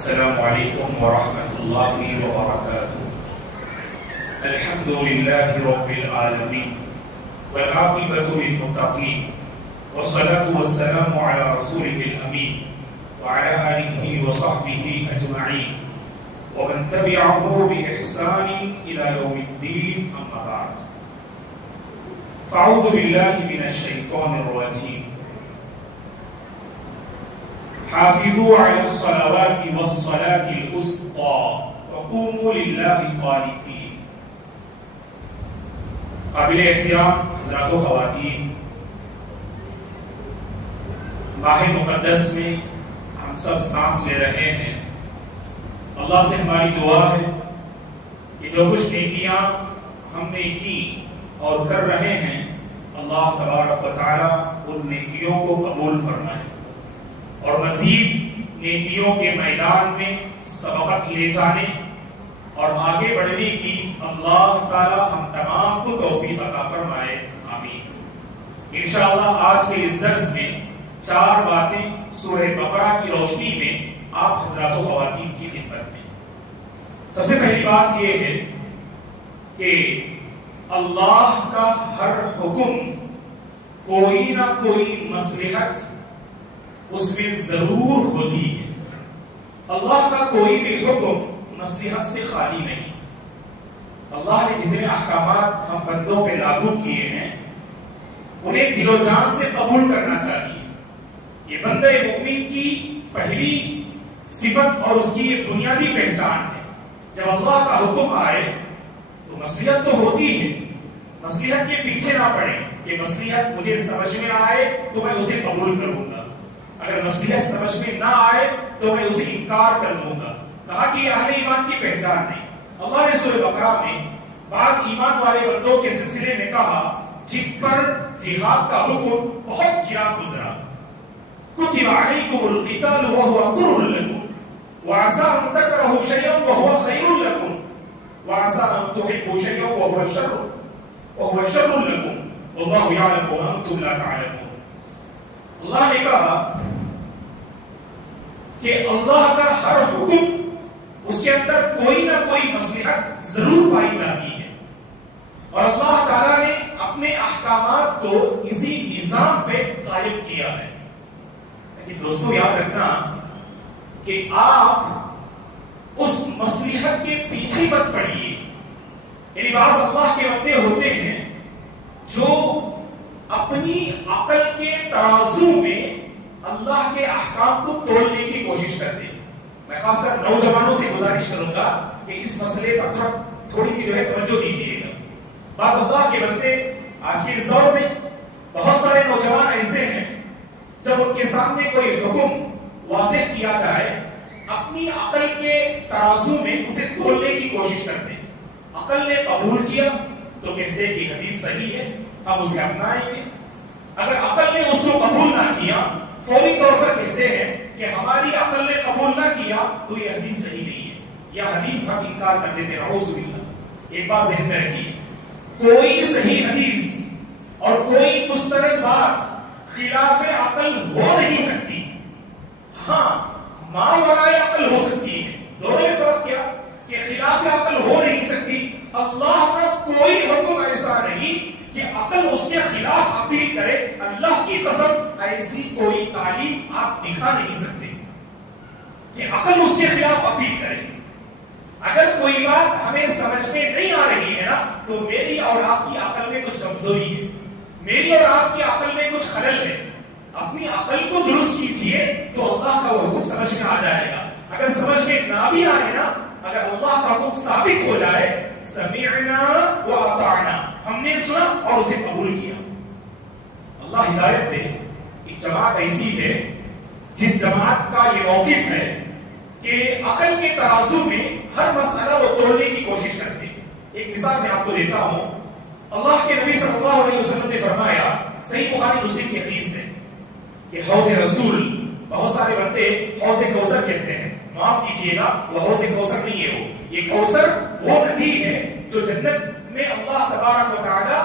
السلام علیکم ورحمۃ اللہ وبرکاتہ. الحمد للہ رب العالمین والعاقبۃ للمتقین والصلاة والسلام علی رسولہ الامین وعلی آلہ وصحبہ اجمعین ومن تبعہ بإحسان إلى يوم الدین. اما بعد فاعوذ باللہ من الشیطان الرجیم. حافظوا على الصلوات والصلاة الوسطى وقوموا لله قانتين. قابل احترام حضرات و خواتین، ماہ مقدس میں ہم سب سانس لے رہے ہیں. اللہ سے ہماری دعا ہے کہ جو کچھ نیکیاں ہم نے کی اور کر رہے ہیں، اللہ تبارک و تعالی ان نیکیوں کو قبول فرمائے اور مزید نیکیوں کے میدان میں سبقت لے جانے اور آگے بڑھنے کی اللہ تعالی ہم تمام کو توفیق عطا فرمائے. آمین. انشاءاللہ آج کے اس درس میں 4 باتیں سورہ بقرہ کی روشنی میں آپ حضرات و خواتین کی خدمت میں. سب سے پہلی بات یہ ہے کہ اللہ کا ہر حکم کوئی نہ کوئی مصلحت اس میں ضرور ہوتی ہے. اللہ کا کوئی بھی حکم مصلحت سے خالی نہیں. اللہ نے جتنے احکامات ہم بندوں پہ لاگو کیے ہیں انہیں دل و جان سے قبول کرنا چاہیے. یہ بندہ مومن کی پہلی صفت اور اس کی یہ بنیادی پہچان ہے. جب اللہ کا حکم آئے تو مصلحت تو ہوتی ہے، مصلحت کے پیچھے نہ پڑے کہ مصلحت مجھے سمجھ میں آئے تو میں اسے قبول کروں گا، اگر مصلحت سمجھ میں نہ آئے تو میں اسے انکار کر دوں گا. کہا کہ یہ اہل ایمان کی پہچان نہیں. اللہ نے سورہ بقرہ میں بعض ایمان والے بندوں کے سلسلے میں کہا جن پر جہاد کا حکم بہت گرا گزرا. کتب علیکم القتال وهو کرہ لکم وعسى ان تکرہوا شیئا وهو خیر لکم وعسى ان تحبوا شیئا وهو شر لکم واللہ یعلم وانتم لا تعلمون. اللہ نے کہا کہ اللہ کا ہر حکم اس کے اندر کوئی نہ کوئی مصلحت ضرور پائی جاتی ہے اور اللہ تعالیٰ نے اپنے احکامات کو اسی نظام پہ قائم کیا ہے. لیکن دوستو یاد رکھنا کہ آپ اس مصلحت کے پیچھے مت پڑیے. یعنی بعض اللہ کے بندے ہوتے ہیں جو اپنی عقل کے ترازو میں اللہ کے احکام کو تولنے کی کوشش کرتے ہیں. میں خاص کر نوجوانوں سے گزارش کروں گا کہ اس مسئلے پر تھوڑی سی توجہ دیجیے گا. بعض اللہ کے بندے آج کے اس دور میں بہت سارے نوجوان ایسے ہیں جب ان کے سامنے کوئی حکم واضح کیا جائے اپنی عقل کے ترازو میں اسے تولنے کی کوشش کرتے ہیں. عقل نے قبول کیا تو کہتے ہیں کہ حدیث صحیح ہے، ہم اسے اپنائیں گے. اگر عقل نے اس کو قبول نہ کیا فوری طور پر کہتے ہیں کہ ہماری عقل نے قبول نہ کیا تو یہ حدیث صحیح نہیں ہے، یا حدیث ہم انکار کر دیتے ہیں. نعوذ باللہ. ایک بات ذہن میں رکھیے، کوئی صحیح حدیث اور کوئی مستند بات خلاف عقل ہو نہیں سکتی. ہاں ما ورائے عقل ہو سکتی ہے. دونوں میں فرق کیا کہ خلاف عقل ہو نہیں سکتی. اللہ کا کوئی حکم ایسا نہیں کہ عقل اس کے خلاف اپیل کرے. اللہ کی قسم ایسی کوئی تعلیم آپ دکھا نہیں سکتے کہ عقل اس کے خلاف اپیل کرے. اگر کوئی بات ہمیں سمجھ میں نہیں آ رہی ہے نا تو میری اور آپ کی عقل میں کچھ کمزوری ہے، میری اور آپ کی عقل میں کچھ خلل ہے. اپنی عقل کو درست کیجئے تو اللہ کا وہ حکم سمجھ میں آ جائے گا. اگر سمجھ میں نہ بھی آئے نا، اگر اللہ کا حکم ثابت ہو جائے سمعنا واطعنا، ہم نے سنا اور اسے قبول کیا. اللہ ہدایت دے. ایک جماعت ایسی ہے جس جماعت کا یہ موقف ہے کہ عقل کے ترازو میں ہر مسئلہ وہ تولنے کی کوشش کرتے. ایک مثال میں آپ کو دیتا ہوں. اللہ کے نبی صلی اللہ علیہ وسلم نے فرمایا، صحیح بخاری مسلم کی حدیث ہے کہ حوض رسول، بہت سارے بندے حوض کوثر کہتے ہیں، معاف کیجئے گا وہ حوض کوثر نہیں ہے. یہ کوثر وہ ندی ہے جو جنت میں اللہ تبارک و تعالی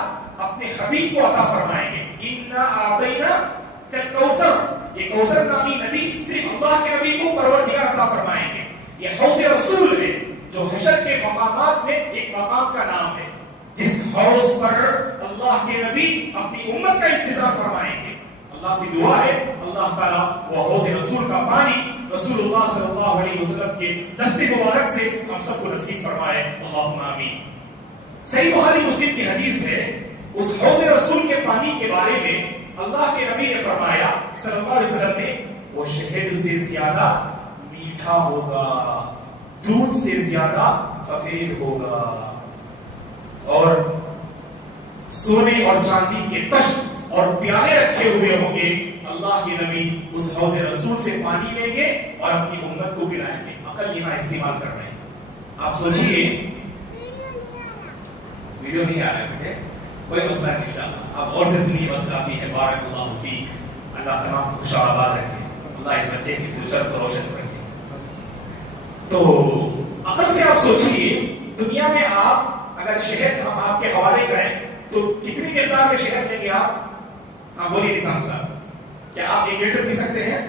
اپنے حبیب کو عطا فرمائیں گے. انا اعطینا کل کوثر، یہ کوثر نامی ندی صرف اللہ کے نبی کو پروردگار عطا فرمائیں گے. یہ حوض رسول ہے جو حشر کے مقامات میں ایک مقام کا نام ہے، جس حوض پر اللہ کے نبی اپنی امت کا انتظار فرمائیں گے۔ اللہ سے دعا ہے اللہ تعالیٰ وہ حوض رسول کا پانی رسول اللہ صلی اللہ علیہ وسلم کے دست مبارک سے ہم سب کو نصیب فرمائے، اللہم آمین۔ صحیح بخاری مسلم کی حدیث ہے، اس حوض رسول کے پانی کے بارے میں اللہ کے نبی نے فرمایا صلی اللہ علیہ وسلم نے، وہ شہد سے زیادہ میٹھا ہوگا، دودھ سے زیادہ سفید ہوگا، اور سونے اور چاندی کے تشت اور پیالے رکھے ہوئے ہوں گے۔ اللہ کے نبی اس حوض رسول سے پانی لیں گے اور اپنی امت کو پلائیں گے۔ عقل یہاں استعمال کر رہے ہیں، آپ سوچئے، ویڈیو نہیں آ رہا ہے، کوئی مسئلہ نہیں، انشاءاللہ آپ غور سے سنیے، بس کافی ہے۔ بارک اللہ فیک، اللہ تمام کو خوش آباد رکھے، اللہ اس بچے کے فیوچر کو روشن رکھے۔ تو عقل سے آپ سوچئے، دنیا میں آپ اگر شہد ہم آپ کے حوالے کریں تو کتنی مقدار میں شہد لیں گے آپ؟ ہاں بولیے نظام صاحب، کیا آپ 1 لیٹر پی سکتے ہیں؟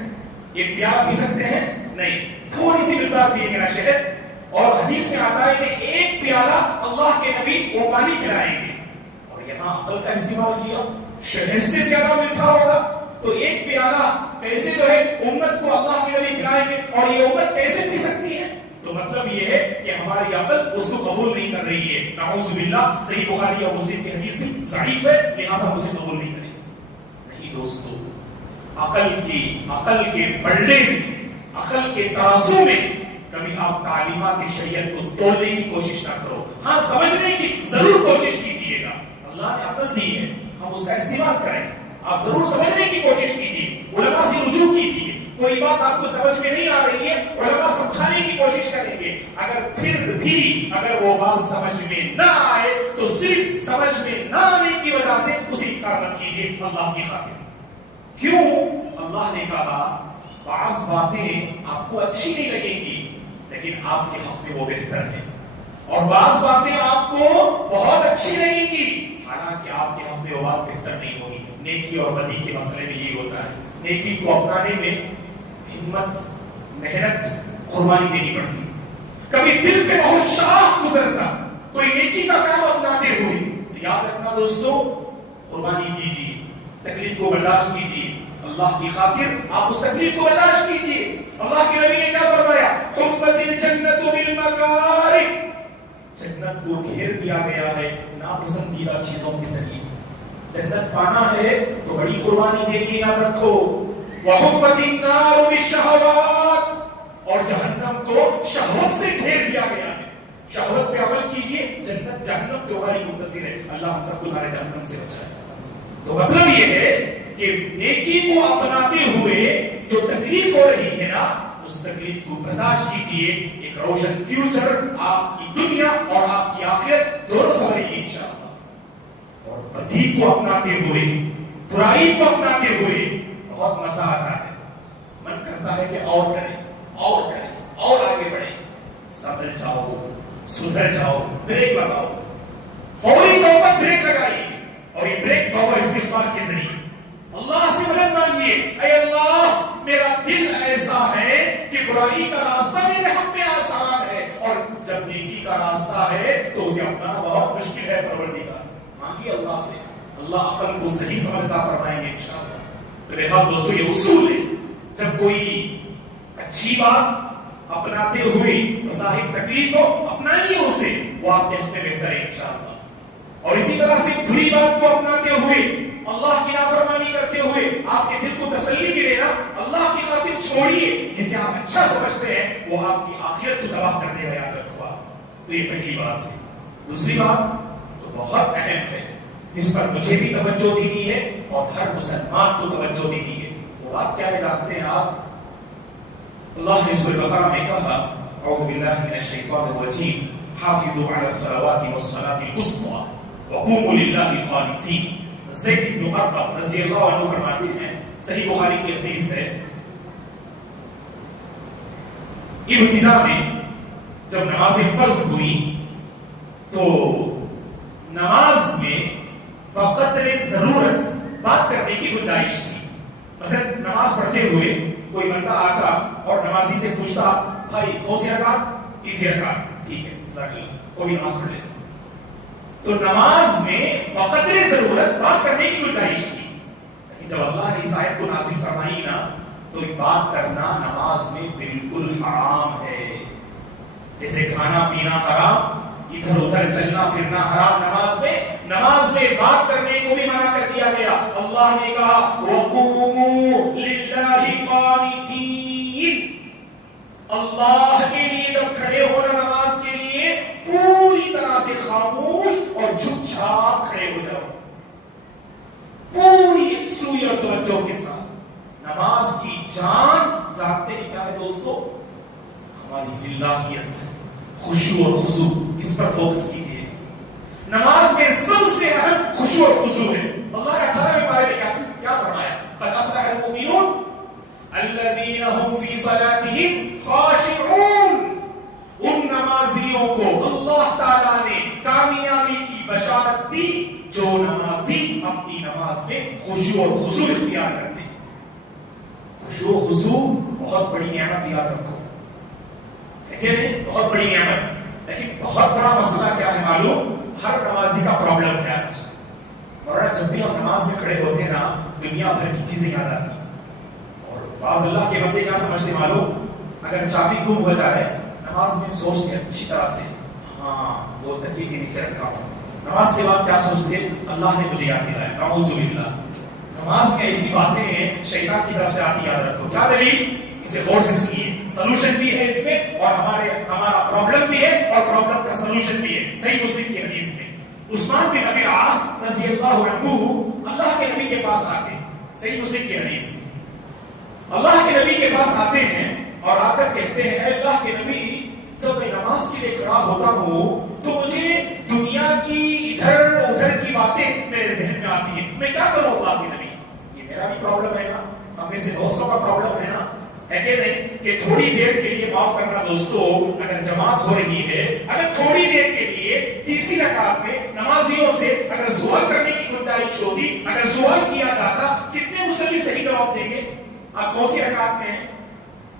1 پیالہ پی سکتے ہیں؟ نہیں، تھوڑی سی مقدار پیئیں گے نا شہد، اور حدیث میں آتا ہے کہ 1 پیالہ اللہ کے نبی وہ پانی پلائیں گے، اور یہاں عقل کا استعمال کیا، شہد سے زیادہ میٹھا ہوگا تو 1 پیالہ کیسے جو ہے امت کو اللہ کے نبی پلائیں گے، اور یہ امت کیسے پی سکتی ہے؟ تو مطلب یہ ہے کہ ہماری عقل اس کو قبول نہیں کر رہی ہے، نعوذ باللہ۔ صحیح بخاری اور مسلم کی حدیث بھی ضعیف ہے، لہذا اسے قبول نہیں کریں۔ نہیں دوستو، عقل کے پلڑے میں، عقل کے ترازو میں کبھی آپ تعلیمات شریعت کو تولنے کی کوشش نہ کرو، ہاں سمجھنے کی ضرور کوشش کیجئے گا۔ اللہ نے عقل دی ہے، ہم اس کا استعمال کریں، آپ ضرور سمجھنے کی کوشش کیجئے، علماء سے رجوع کیجئے، کوئی بات آپ کو سمجھ میں نہیں آ رہی ہے، علماء سمجھانے کی کوشش کریں گے، اگر پھر بھی اگر وہ بات سمجھ میں نہ آئے تو صرف سمجھ میں نہ آنے کی وجہ سے اسے انکار مت کیجئے اللہ کی خاطر۔ کیوں؟ اللہ نے کہا بعض باتیں آپ کو اچھی نہیں لگیں گی لیکن آپ کے حق میں وہ بہتر ہے، اور بعض باتیں آپ کو بہت اچھی لگیں گی حالانکہ آپ کے حق میں وہ بات بہتر نہیں ہوگی۔ نیکی اور بدی کے مسئلے میں یہی ہوتا ہے، نیکی کو اپنانے میں ہمت، محنت، قربانی دینی پڑتی، کبھی دل پہ بہت شاخ گزرتا، کوئی نیکی کا کام اپناتے ہوئے، یاد رکھنا دوستو، قربانی دیجیے، تکلیف کو برداشت کیجیے، اللہ کی خاطر آپ اس تکلیف کو برداشت کیجیے۔ اللہ کے نبی نے کیا فرمایا؟ حفت الجنت بالمکارہ، جنت کو گھیر دیا گیا ہے ناپسندیدہ چیزوں کے ذریعے۔ جنت پانا ہے تو بڑی قربانی دینی، یاد رکھو۔ وحفت النار بالشہوات، اور جہنم کو شہوت سے گھیر دیا گیا ہے۔ شہوت پہ عمل کیجئے، جنت جہنم تمہاری منتظر ہے، اللہ ہم سب کو نارے جہنم سے بچائے۔ تو مطلب یہ ہے کہ نیکی کو اپناتے ہوئے جو تکلیف ہو رہی ہے نا، اس تکلیف کو برداشت کیجئے، ایک روشن فیوچر آپ کی دنیا اور آپ کی آخرت دونوں سنورے گی انشاءاللہ۔ اور بدی کو اپناتے ہوئے، برائی کو اپناتے ہوئے بہت مزہ آتا ہے، من کرتا ہے کہ اور کریں اور کریں اور آگے بڑھیں۔ سمجھ جاؤ، سدھر جاؤ، بریک لگاؤ، فوری طور پر بریک لگائیے، اور یہ بریک توبہ استغفار کے ذریعے اللہ سے مدد مانگیے۔ اے اللہ، میرا دل ایسا ہے کہ برائی کا راستہ میرے حق میں آسان ہے، اور جب نیکی کا راستہ ہے تو اسے اپنانا بہت مشکل ہے۔ پروردگار مانگیے اللہ سے، اللہ عقل کو صحیح سمجھتا فرمائیں گے انشاءاللہ۔ تو بہرحال دوستو، یہ اصول ہے، جب کوئی اچھی بات اپناتے ہوئے بظاہر تکلیف ہو، اپنائیے اسے، وہ آپ کے حق میں بہتر ہے انشاءاللہ۔ اور اسی طرح سے بری بات کو اپناتے ہوئے، اللہ کی نافرمانی کرتے ہوئے آپ کے دل کو تسلی ملے نا، اللہ کی خاطر چھوڑیے، جسے آپ اچھا سمجھتے ہیں وہ آپ کی آخرت کو تباہ کر دے گا، یاد رکھو آپ۔ تو یہ پہلی بات ہے۔ دوسری بات جو بہت اہم ہے، جس پر مجھے بھی توجہ دینی ہے اور ہر مسلمان کو توجہ دینی ہے، وہ بات کیا ہے جانتے ہیں آپ؟ اللہ نے سورہ بقرہ میں کہا، اعوذ باللہ من الشیطان الرجیم، حافظوا علی الصلوات والصلاة الوسطى وقوموا للہ قانتین۔ زید بن ارقم رضی اللہ عنہ فرماتے ہیں، صحیح بخاری کی حدیث ہے، ابتدا میں جب نماز فرض ہوئی تو نماز میں بقدر ضرورت بات کرنے کی گنجائش تھی۔ مثلا نماز پڑھتے ہوئے کوئی بندہ آتا اور نماز نمازی سے پوچھتا بھائی کون سی رکعت؟ تیسری رکعت، ٹھیک ہے جزاک اللہ، وہ بھی نماز پڑھ لیتا. تو نماز میں بقدر ضرورت بات کرنے کی گنجائش تھی، لیکن جب اللہ نے اس آیت کو نازل فرمائی نا تو بات کرنا نماز میں بالکل حرام ہے. جیسے کھانا پینا حرام، ادھر ادھر چلنا پھرنا حرام نماز میں بات کرنے کو بھی منع کر دیا گیا. اللہ نے کہا وَقُومُوا لِلَّهِ قَانِتِينَ، اللہ کے لیے جب کھڑے ہونا نماز کے لیے پوری طرح سے خاموش اور جھک جھاک کھڑے ہو جاؤ، پوری یکسوئی اور توجہ کے ساتھ. نماز کی جان جانتے ہیں کیا ہے دوستو؟ ہماری الہیت، خشوع اور خضوع، اس پر فوکس کیجئے. نماز میں سب سے اہم خشوع اور خضوع ہے. اللہ نے 18ویں پارے میں کیا فرمایا؟ قد افلح المؤمنون الذین هم فی صلاتهم خاشعون. ان نمازیوں کو اللہ تعالیٰ نے کامیابی کی بشارت دی جو نمازی اپنی نماز میں خشوع اور خضوع اختیار کرتے ہیں. خشوع و خضوع بہت بڑی نعمت، یاد رکھو، ہے کہ نہیں؟ بہت بڑی نعمت. لیکن بہت بڑا مسئلہ کیا ہے معلوم؟ ہر نمازی کا پرابلم ہے آج. مولانا جب بھی ہم نماز میں کھڑے ہوتے ہیں نا دنیا بھر کی چیزیں یاد آتی ہیں. اور بعض اللہ کے بندے کیا سمجھتے معلوم؟ اگر چابی گم ہو جائے نماز میں سوچتے ہیں اچھی طرح سے، ہاں وہ تکیے کے نیچے رکھا ہوں. نماز کے بعد کیا سوچتے ہیں؟ اللہ نے مجھے یاد دلایا. نعوذ باللہ. نماز میں ایسی باتیں ہیں شیطان کی طرف سے آتی، یاد رکھو. کیا دلیل؟ اسے غور سے سنیے. سلوشن بھی ہے اس میں، اور ہمارا پرابلم بھی ہے اور پرابلم کا سلوشن بھی ہے. صحیح مسلم کی حدیث میں عثمان بن ابی العاص رضی اللہ عنہ اللہ کے نبی کے پاس آتے ہیں. صحیح مسلم کی حدیث، اللہ کے نبی کے پاس آتے ہیں اور آ کر کہتے ہیں اے اللہ کے نبی، جب میں نماز کے لیے کھڑا ہوتا ہوں تو مجھے دنیا کی ادھر ادھر کی باتیں میرے ذہن میں آتی ہیں، میں کیا کروں اللہ کے نبی؟ یہ میرا بھی پرابلم ہے نا، ہم میں سے دوستوں کا پرابلم ہے نا، ہے کہ نہیں؟ کہ تھوڑی دیر کے لیے معاف کرنا دوستو، اگر جماعت ہو رہی ہے، اگر تھوڑی دیر کے لیے تیسری رکعت میں نمازیوں سے اگر سوال کرنے کی گنجائش ہوتی، اگر سوال کیا جاتا، کتنے مصلی صحیح جواب دیں گے؟ آپ کون سی رکعت میں ہیں؟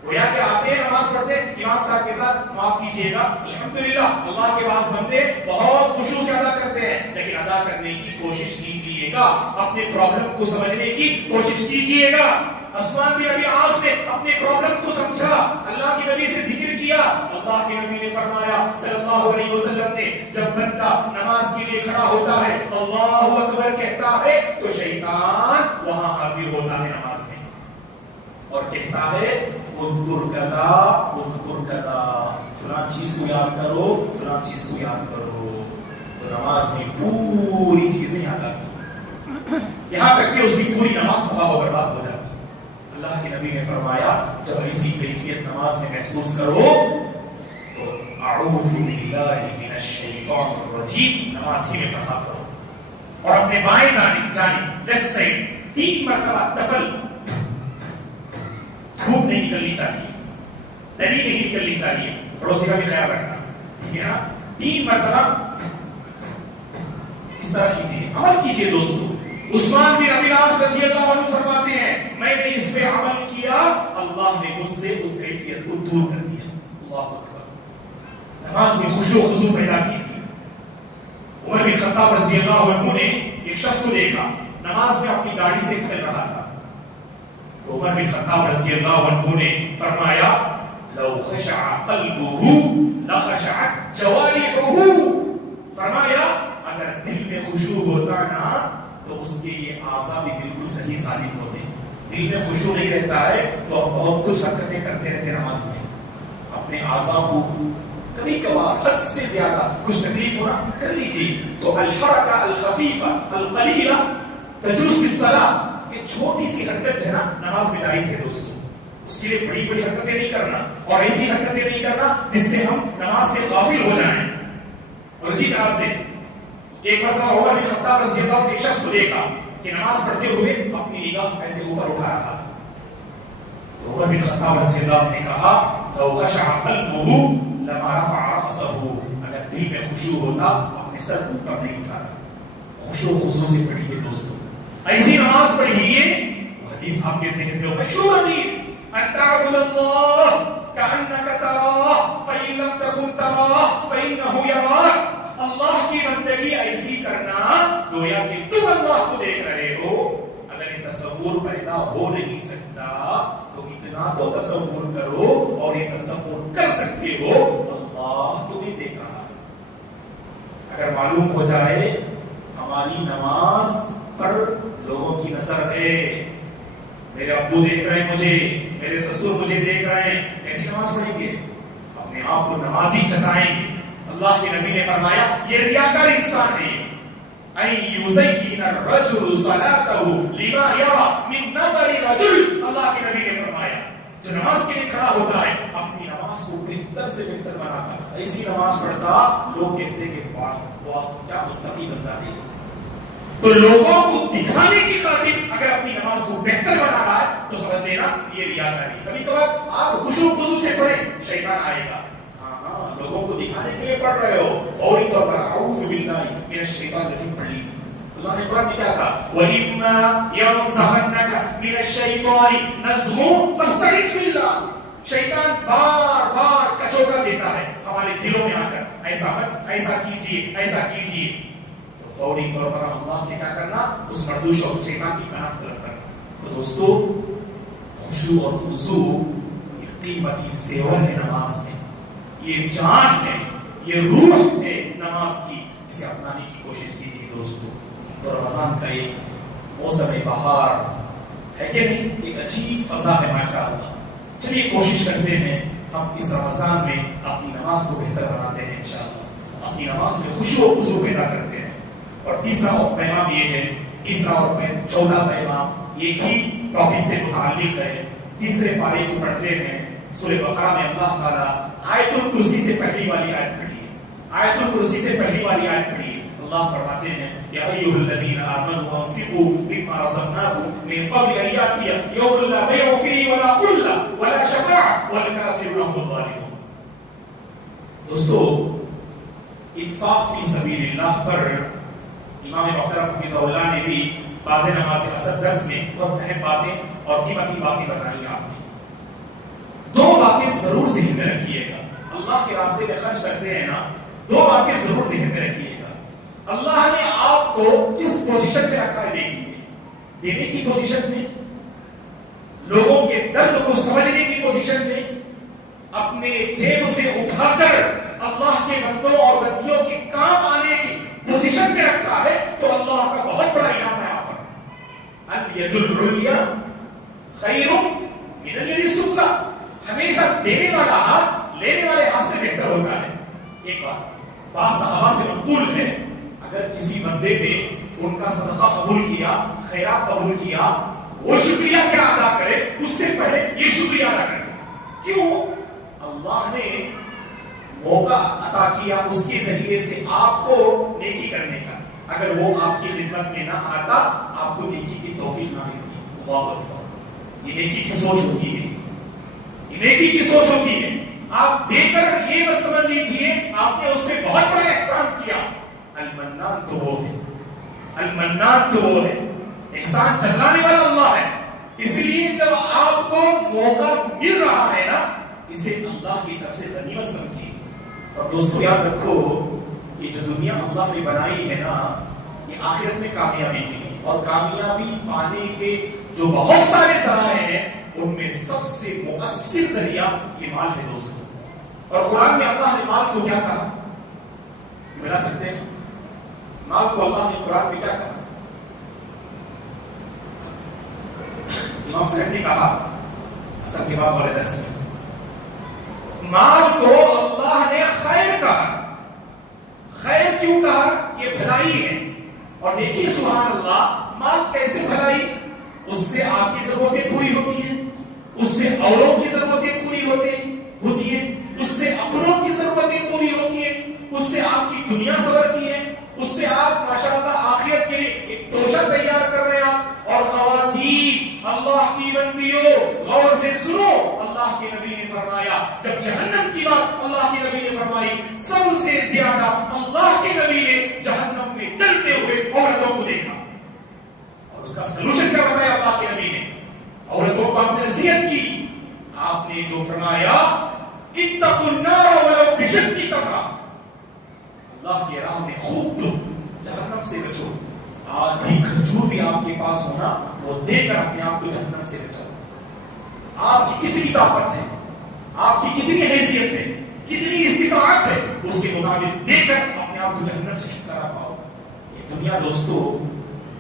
گویا کہ آتے ہیں نماز پڑھتے امام صاحب کے ساتھ معاف کیجئے گا، الحمدللہ اللہ کے پاس بندے بہت خشوع سے ادا کرتے ہیں، لیکن ادا کرنے کی کوشش کیجئے گا، اپنے پرابلم کو سمجھنے کی کوشش کیجئے گا. عثمان بن ابی العاص نے اپنے پرابلم کو سمجھا، اللہ کے نبی سے ذکر کیا. اللہ کے نبی نے فرمایا صلی اللہ علیہ وسلم نے، جب بندہ نماز کے لیے کھڑا ہوتا ہے اللہ اکبر کہتا ہے تو شیطان وہاں حاضر ہوتا ہے نماز میں اور کہتا ہے اذکر کذا اذکر کذا، فلاں چیز کو یاد کرو، فلاں چیز کو یاد کرو. تو نماز میں پوری چیزیں یاد آتی، یہاں تک کہ اس کی پوری نماز تباہ و برباد ہو جاتی. اللہ کے نبی نے فرمایا جب ایسی کیفیت نماز میں محسوس کرو تو اعوذ باللہ من الشیطان الرجیم نماز ہی میں پڑھا کرو، اور اپنے بائیں جانب لیفٹ سائڈ 3 مرتبہ نفل، دھوپ نہیں نکلنی چاہیے، ندی نہیں نکلنی چاہیے، پڑوسی کا بھی خیال رکھنا، ٹھیک ہے نا؟ 3 مرتبہ اس طرح کیجیے، عمل کیجیے دوستو. عثمان بن ابی العاص رضی اللہ عنہ فرماتے ہیں میں نے اس پہ عمل کیا، اللہ نے مجھ سے اس کیفیت کو دور کر دیا. اللہ اکبر. نماز میں خشوع و خضوع پیدا کی تھی. عمر بن خطاب رضی اللہ عنہ نے ایک شخص کو دیکھا نماز میں اپنی داڑھی سے کھیل رہا تھا، تو عمر بن خطاب رضی اللہ عنہ نے فرمایا لو خشع قلبه لخشعت جوارحه. فرمایا اگر دل میں خشوع ہوتا نا تو اس کے یہ اعضاء بھی بالکل صحیح سالم ہوتے. دل میں خشوع نہیں رہتا ہے تو ہم بہت کچھ حرکتیں کرتے رہتے نماز میں، اپنے اعضاء کو کبھی کبھار حد سے زیادہ کچھ تکلیف ہونا کر لیجیے. تو الحرکہ الخفیفہ القلیلہ تجوز بالصلاۃ، کہ چھوٹی سی حرکت ہے نا نماز میں جائز ہے دوستو. اس کے لیے بڑی بڑی حرکتیں نہیں کرنا اور ایسی حرکتیں نہیں کرنا جس سے ہم نماز سے غافل ہو جائیں. اور اسی طرح سے ایک مرتبہ عمر بن خطاب رضی اللہ عنہ ایک شخص کو دیکھا کہ نماز پڑھتے ہوئے اپنی نگاہ ایسے اوپر اٹھا رہا ہے. تو عمر بن خطاب رضی اللہ عنہ نے کہا لو خشع قلبه لما رفع رأسه، اگر دل میں خشوع ہوتا اپنے سر اوپر نہیں اٹھاتا. خشوع و خضوع سے پڑھیے دوستو، ایسی نماز پڑھیے. حدیث آپ کے ذہن میں مشہور حدیث ان تعبد اللہ تصور کرو اور یہ تصور کر سکتے ہو اللہ تمہیں دیکھ رہا ہے. اگر معلوم ہو جائے ہماری نماز پر لوگوں کی نظر ہے، میرے ابو دیکھ رہے ہیں مجھے، میرے سسر مجھے دیکھ رہے ہیں، کیسی نماز پڑھیں گے؟ اپنے آپ کو نمازی چتائیں گے. اللہ کے نبی نے فرمایا یہ ریاکار انسان ہے. ان یزین الرجل صلاته لما یرى من نظر رجل، اللہ کے نبی نے فرمایا جو نماز کے لیے کھڑا ہوتا ہے اپنی نماز کو بہتر سے بہتر بناتا، ایسی نماز پڑھتا لوگ کہتے کہ واہ کیا متقی بندہ ہے. تو لوگوں کو دکھانے کی خاطر اگر اپنی نماز کو بہتر بنا رہا ہے تو سمجھ لینا یہ ریاکاری. کبھی کبھار آپ خشوع خضوع سے پڑھیں، شیطان آئے گا. ہاں لوگوں کو دکھانے کے لیے پڑھ رہے ہو، فوری طور پر اعوذ باللہ من الشیطان الرجیم پڑھ لی. اللہ نے قرآن میں کیا کہا؟ وَإِمَّا يَنزَغَنَّكَ مِنَ الشَّيْطَانِ نَزْغٌ فَاسْتَعِذْ بِاللَّهِ. شیطان بار بار کچوکا دیتا ہے ہمارے دلوں میں آ کر، ایسا مت، ایسا کیجیے، ایسا کیجیے. فوری طور پر اللہ سے کیا کرنا؟ اس مردوش اور شیطان کی پناہ طلب کرنا. تو دوستو خشوع اور خضوع یہ قیمتی زیور ہے نماز میں، یہ جان ہے، یہ روح ہے نماز کی. اسے اپنانے کی کوشش کیجیے دوستو. تو رمضان کا ایک موسم بہار ہے کہ نہیں، ایک عجیب فضا ہے ماشاءاللہ. چلیے کوشش کرتے ہیں ہم اس رمضان میں اپنی نماز کو بہتر بناتے ہیں انشاءاللہ، اپنی نماز میں خشوع و خضوع پیدا کرتے ہیں. اور تیسرا پیغام یہ ہے، تیسرا اور 14 پیغام ایک ہی ٹاپک سے متعلق ہے. تیسرے پارے کو پڑھتے ہیں. سورہ بقرہ میں اللہ تعالیٰ آیت الکرسی سے پہلی والی آیت پڑھی ہے. آیت الکرسی سے پہلی والی آیت پڑھی ہے. اللہ فرماتے ہیں یا ایھا الذین آمنوا انفقوا مما رزقناکم من قبل ان یأتی یوم لا بیع فیہ ولا خلة ولا شفاعة والکافرون هم الظالمون. دوستو انفاق فی سبیل اللہ پر امام محترم حفظہ اللہ نے بھی بعد نماز عصر درس میں بہت اہم باتیں اور قیمتی باتیں بتائی. آپ نے 2 باتیں ضرور ذہن میں رکھیے گا. اللہ کے راستے میں خرچ کرتے ہیں نا، 2 باتیں ضرور ذہن میں رکھیے گا. اللہ نے آپ کو کس پوزیشن میں رکھا ہے دیکھیے، دینے کی پوزیشن میں، لوگوں کے درد کو سمجھنے کی پوزیشن میں، اپنے جیب سے اٹھا کر اللہ کے بندوں اور بندیوں کے کام آنے کی پوزیشن میں رکھا ہے. تو اللہ کا بہت بڑا انعام ہے آپ پر. الید العلیٰ خیر من الید السفلیٰ. ہمیشہ دینے والا ہاتھ لینے والے ہاتھ سے بہتر ہوتا ہے. ایک بات صحابہ سے منقول ہے، اگر کسی بندے نے ان کا صدقہ قبول کیا، خیرات قبول کیا، وہ شکریہ کیا ادا کرے اس سے پہلے یہ شکریہ ادا کرے. کیوں؟ اللہ نے موقع عطا کیا اس کے ذریعے سے آپ کو نیکی کرنے کا. اگر وہ آپ کی خدمت میں نہ آتا آپ کو نیکی کی توفیق نہ ملتی. اللہ اکبر. یہ نیکی کی سوچ ہوتی ہے، یہ نیکی کی سوچ ہوتی ہے. آپ دے کر یہ بس سمجھ لیجیے آپ نے اس میں بہت بڑا احسان کیا. المنان تو وہ ہے، المنان تو وہ ہے، احسان جتلانے والا اللہ ہے. اس لیے جب آپ کو موقع مل رہا ہے نا، اسے اللہ کی طرف سے غنیمت سمجھیے. اور دوستو یاد رکھو یہ جو دنیا اللہ نے بنائی ہے نا، یہ آخرت میں کامیابی کے لیے، اور کامیابی پانے کے جو بہت سارے ذرائع ہیں ان میں سب سے مؤثر ذریعہ یہ مال ہے دوستو. اور قرآن میں اللہ نے مال کو کیا کہا بتا سکتے ہیں؟ مال کو اللہ نے قرآن میں کیا کہا؟ امام صاحب نے کہا اصل کے بعد والے درس میں، مال کو اللہ نے خیر کہا. خیر کیوں کہا؟ یہ بھلائی ہے. اور دیکھیے سبحان اللہ، مال کیسے بھلائی؟ اس سے آپ کی ضرورتیں پوری ہوتی ہیں، اس سے اوروں کی ضرورتیں پوری ہوتی ہیں، اس سے اپنوں کی ضرورتیں پوری ہوتی ہیں، اس سے آپ کی دنیا سنورتی ہے، اس سے آپ ماشاءاللہ آخرت کے لیے ایک توشہ تیار کر رہے ہیں. اور خواتین اللہ کی بندیوں غور سے سنو، اللہ کے نبی نے فرمایا جب جہنم کی بات اللہ کے نبی نے فرمائی، سب سے زیادہ اللہ کے نبی نے جہنم میں جلتے ہوئے عورتوں کو دیکھا. اور اس کا سلوشن کیا بتایا اللہ کے نبی نے؟ عورتوں کو آپ نے نصیحت کی. آپ نے جو فرمایا اتقوا النار ولو بشق تمرہ، اللہ کی راہ میں خوب دو، جہنم سے بچو. آدھی کھجور بھی آپ کے پاس ہونا وہ دے کر اپنے آپ کو جہنم سے بچاؤ. آپ کی کتنی طاقت ہے، آپ کی کتنی حیثیت ہے، کتنی استطاعت ہے، اس کے مطابق دے کر اپنے آپ کو جہنم سے چھٹکارا پاؤ۔ یہ دنیا دوستو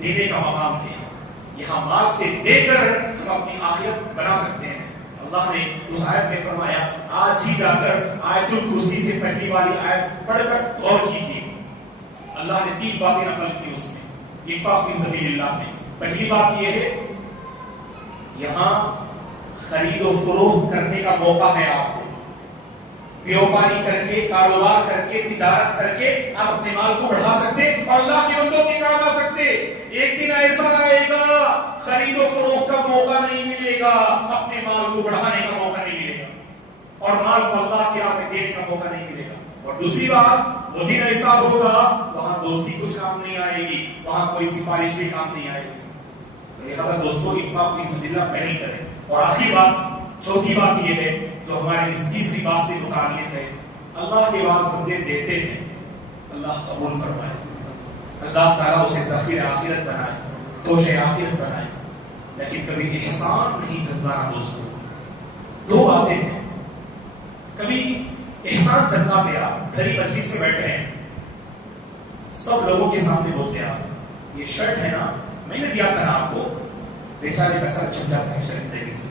دینے کا مقام ہے، یہاں مال سے دے کر ہم اپنی آخرت بنا سکتے ہیں۔ اللہ نے اس آیت میں فرمایا، آج ہی جا کر آیت الکرسی سے پہلی والی آیت پڑھ کر غور کیجیے۔ اللہ نے 3 باتیں نقل کی اس میں انفاق فی سبیل اللہ میں۔ پہلی بات یہ ہے، یہاں خرید و فروخت کرنے کا موقع ہے آپ کو، بیوپاری کر کے، کاروبار کر کے، تجارت کر کے آپ اپنے مال کو بڑھا سکتے اور اللہ کے بندوں کے کام آ سکتے۔ ایک دن ایسا آئے گا خرید و فروخت کا موقع نہیں ملے گا، اپنے مال کو بڑھانے کا موقع نہیں ملے گا اور مال کو اللہ کی راہ میں دینے کا موقع نہیں ملے گا۔ اور دوسری بات، وہ دن ایسا ہوگا وہاں دوستی کچھ کام نہیں آئے گی، وہاں کوئی سفارش بھی کام نہیں آئے گی۔ لہذا دوستو انفاق فی سبیل اللہ پہل کریں۔ اور آخری بات، چوتھی بات یہ ہے جو ہمارے اس تیسری بات سے متعلق ہے، اللہ کے بعض بندے دیتے ہیں، اللہ قبول فرمائے، اللہ تعالیٰ اسے ذخیر آخرت بنائے، توش آخرت بنائے، لیکن کبھی احسان نہیں جتلانا دوستو۔ 2 باتیں ہیں، کبھی احسان جتلاتے آپ گھری مجلس میں بیٹھے ہیں، سب لوگوں کے سامنے بولتے ہیں آپ، یہ شرٹ ہے نا میں نے دیا تھا نا آپ کو، بیچارے پیسہ چھپ جاتا ہے شرمندگی سے۔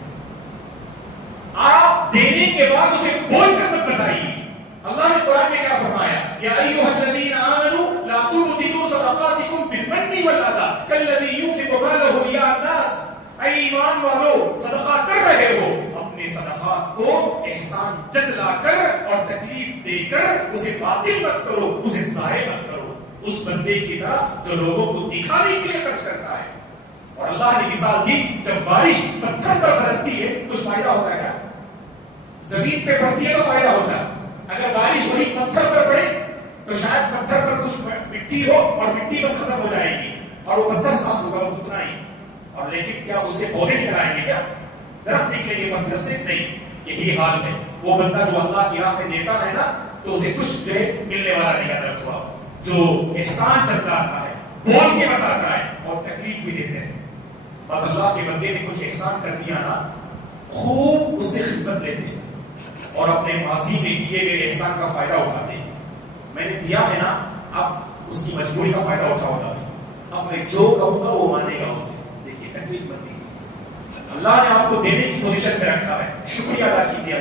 آپ دینے کے بعد اسے بول کر مت بتائیے۔ اللہ نے قرآن میں کیا فرمایا، یا ایھا الذین آمنوا لا تبطلوا صدقاتکم بالمن والأذى کالذی ينفق مالہ رئاء الناس۔ اے ایمان والو، صدقہ کر رہے ہو، اپنے صدقات کو احسان جتلا کر اور تکلیف دے کر اسے باطل مت کرو، اسے ضائع مت کرو، اس بندے کی طرح جو لوگوں کو دکھانے کے لیے خرچ کرتا ہے۔ اور اللہ نے مثال دی، جب بارش پتھر پر برستی ہے کچھ فائدہ ہوتا ہے کیا؟ زمین پہ پڑتی ہے تو فائدہ ہوتا ہے۔ اگر بارش وہی پتھر پر پڑے تو شاید پتھر پر کچھ مٹی ہو اور مٹی بس ختم ہو جائے گی اور وہ پتھر صاف ہوگا، بس اتنا ہی۔ اور لیکن کیا اس سے پودے نکل آئیں گے؟ کیا درخت نکلیں گے پتھر سے؟ نہیں۔ یہی حال ہے، وہ بندہ جو اللہ کی راہ میں دیتا ہے نا تو اسے کچھ جو ہے ملنے والا نہیں، یاد رکھو آپ۔ جو احسان جتلاتا ہے، بول کے بتاتا ہے اور تکلیف بھی دیتے ہیں، بس اللہ کے بندے نے کچھ احسان کر دیا نا، خوب اس سے خدمت لیتے اور اپنے ماضی میں کیے گئے احسان کا فائدہ اٹھاتے۔ میں نے دیا ہے نا، اب اس کی مجبوری کا فائدہ اٹھاؤں گا، اب میں جو کہوں گا وہ مانے گا اسے۔ دیکھیے تکلیف مت دیجیے، اللہ نے آپ کو دینے کی پوزیشن میں رکھا ہے، شکریہ ادا کیجیے،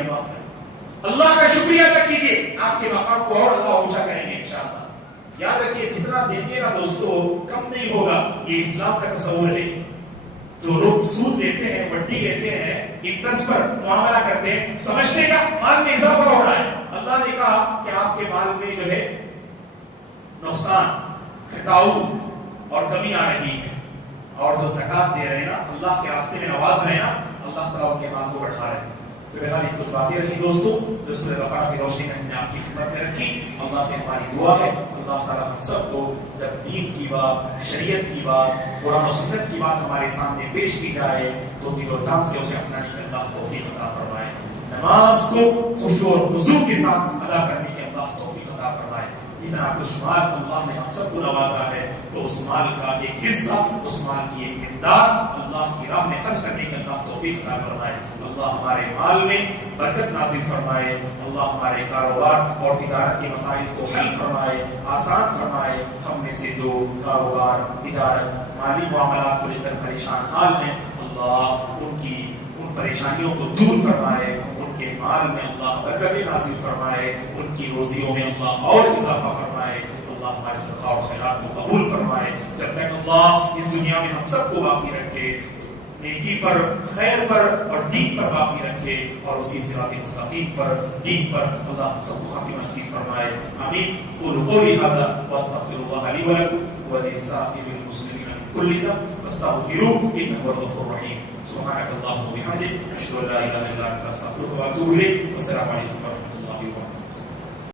اللہ کا شکریہ ادا کیجیے، آپ کے مقام کو اور اللہ اونچا کریں گے انشاءاللہ۔ یاد رکھیے جتنا دیں گے نا دوستو کم نہیں ہوگا، یہ اسلام کا تصور ہے۔ جو لوگ سود لیتے ہیں، وڈی لیتے ہیں، انٹرسٹ پر معاملہ کرتے ہیں، سمجھتے کا مال میں اضافہ ہو رہا ہے۔ اللہ نے کہا کہ آپ کے مال میں جو ہے نقصان، گھٹاؤ اور کمی آ رہی ہے، اور جو زکات دے رہے ہیں نا، اللہ کے راستے میں نواز رہے ہیں نا، اللہ تعالیٰ ان کے مال کو بڑھا رہے ہیں۔ تو بہرحال کچھ باتیں رہی دوستو جو سورہ بقرہ کی روشنی میں ہم نے آپ کی خدمت میں رکھی۔ اللہ سے ہماری دعا ہے اللہ تعالیٰ ہم سب کو جب دین کی بات، شریعت کی بات، قرآن و سنت کی بات ہمارے سامنے پیش کی جائے تو دل و جان سے اسے اپنانے کی اللہ توفیق عطا فرمائے، نماز کو خشوع اور خضوع کے ساتھ ادا کرنے کی اللہ توفیق عطا فرمائے۔ جتنا کچھ مال اللہ نے ہم سب کو نوازا ہے تو اس مال کا ایک حصہ، اس مال کی ایک مقدار اللہ کی راہ میں خرچ کرنے کی اللہ توفیق عطا فرمائے۔ اللہ ہمارے مال میں برکت نازل فرمائے، اللہ ہمارے کاروبار اور تجارت کے مسائل کو حل فرمائے، آسان فرمائے۔ ہم میں سے جو کاروبار، تجارت، مالی معاملات کو لے کر پریشان حال ہیں، اللہ ان پریشانیوں کو دور فرمائے، ان کے مال میں اللہ برکت نازل فرمائے، ان کی روزیوں میں اللہ اور اضافہ فرمائے۔ اللہ ہمارے صدقہ اور خیرات کو قبول فرمائے۔ جب تک اللہ اس دنیا میں ہم سب کو باقی رکھے، نیکی پر، خیر پر اور دین پر باقی رکھے، اور اسی صراط مستقیم پر، دین پر اللہ ہم سب کو خاتمہ نصیب فرمائے۔ آمین۔ قولوا قولی ھذا واستغفر اللہ لی ولکم ولسائر المسلمین من کل ذنب فاستغفروه انہ هو الغفور الرحیم۔ سبحانک اللہم وبحمدک، اشہد ان لا الہ الا انت، استغفرک واتوب الیک۔ والسلام علیکم۔